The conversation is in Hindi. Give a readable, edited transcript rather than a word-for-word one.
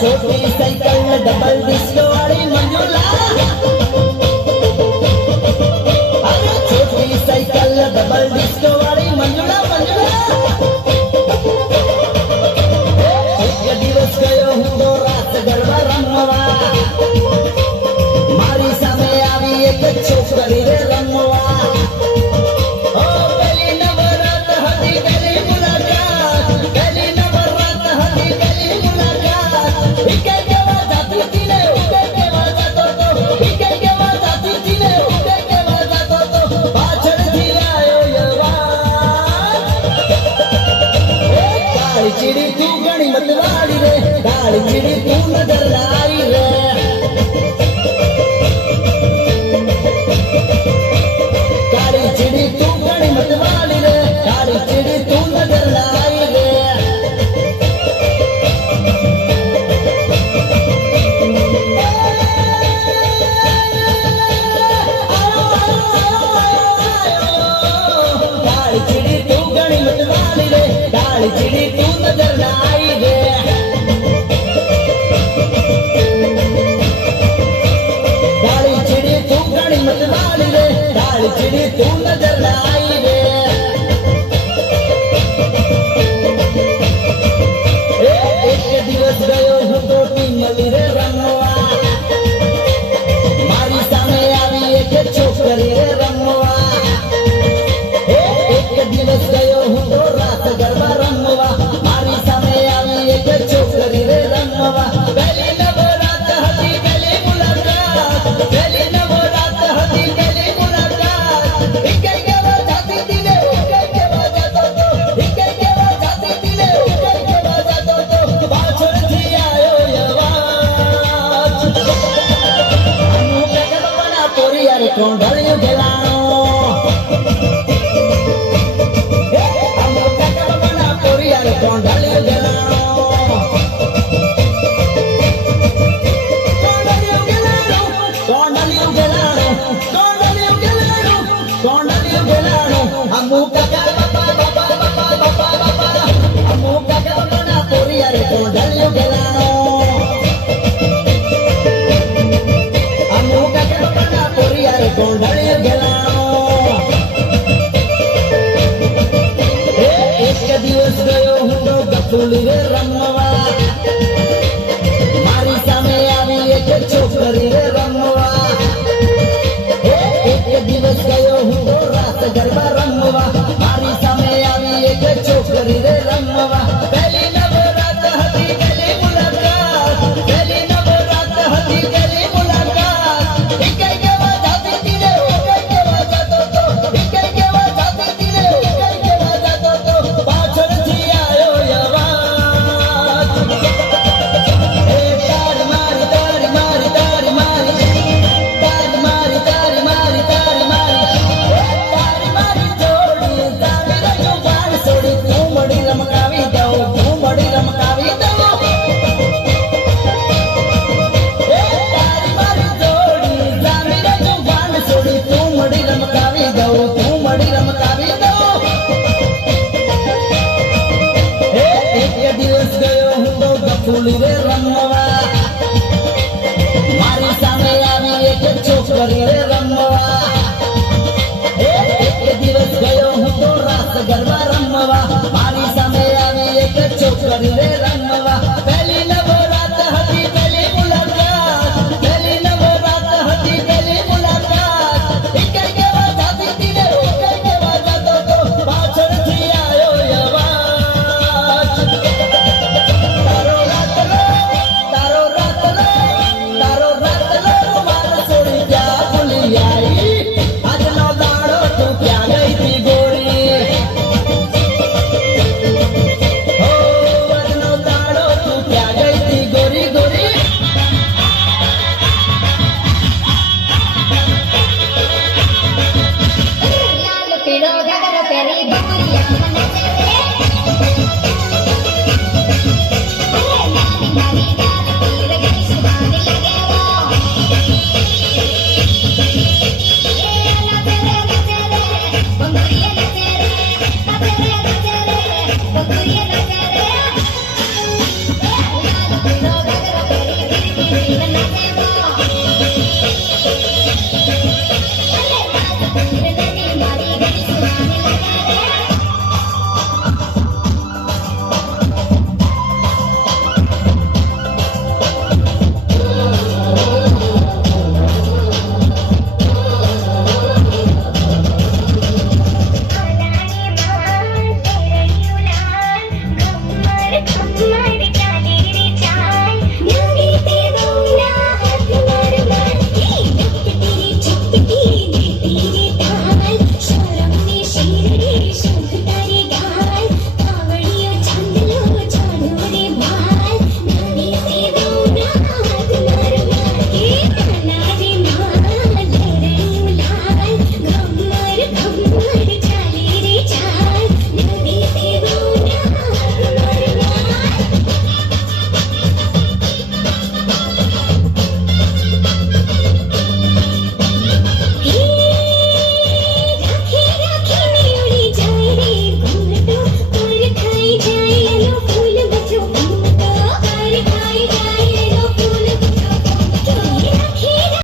छोटी साइकिल में डबल डिस्को वाली मंजुला, अरे छोटी साइकिल में डबल डिस्को वाली मंजुला मंजुला। एक दिवस गयो हूँ तो रात गरबा रमवा, मारी सामे आवी एक छोकरी रे रमवा। चिड़ी तू गणी मतवाड़ी रे, काली चिड़ी तू नजर लाई रे। काली चिड़ी तू गणी मतवाड़ी रे, काली चिड़ी तू नजर लाई रे। काली चिड़ी तू गणी मतवाड़ी रे, काली चिड़ी तू नजर लाई रे। काली चिड़ी तू गणी मतवाली रे, काली चिड़ी तू नजर लाई रे। एक दिवस गयो हूँ तो टीमली रे रमवा, मारी सामे आवी एक छोकरी रे रमवा। एक दिवस गयो हूँ तो रात गरबा रमवा, मारी सामे आवी एक छोकरी रे रमवा। पहली नवरात हती पहली मुलाकात, पहली नवरात हती पहली मुलाकात। इके के बजाती दिले उके के बजातो तो, इके के बजाती दिले उके के बजातो तो। पाछळ थी आयो यवाज, हमू के गलपना पोरी यार कोंढळियो गेलाणो। कोंढळियो गेलाणो, कोंढळियो गेलाणो, कोंढळियो गेलाणो, कोंढळियो गेलाणो, कोंढळियो गेलाणो। हमू काका बाबा बाबा बाबा बाबा बाबा, हमू काका बाबा ना पोरी यार कोंढळियो गेलाणो। हमू काका बाबा ना पोरी यार कोंढळियो गेलाणो। एक दिवस गयो हूँ तो गफूली रे रमवा, मारी सामे आवी एक छोकरी रे रमवा। एक दिवस गयो हूँ तो रात गरबा रमवा, मारी सामे आवी एक छोकरी रे रमवा। पहली नवरात हती पहली मुलाकात, पहली नवरात हती पहली मुलाकात। इके के बजाती दिले उके के बजातो तो, इके के बजाती दिले उके के बजातो तो। पाछळ थी आयो यवाज, तारी मारी तारी मारी तारी मारी, तारी मारी तारी मारी तारी मारी, तारी मारी जोड़ी तारी रे जुबान सोड़ी। तू मड़ी रमकावी दो, तू मड़ी रमकावी दो। तारी मारी जोड़ी तारी रे जुबान सोड़ी। तू मड़ी रमकावी दो, तू मड़ी रमकावी दो। एक दिवस गयो हूँ तो गफूली रे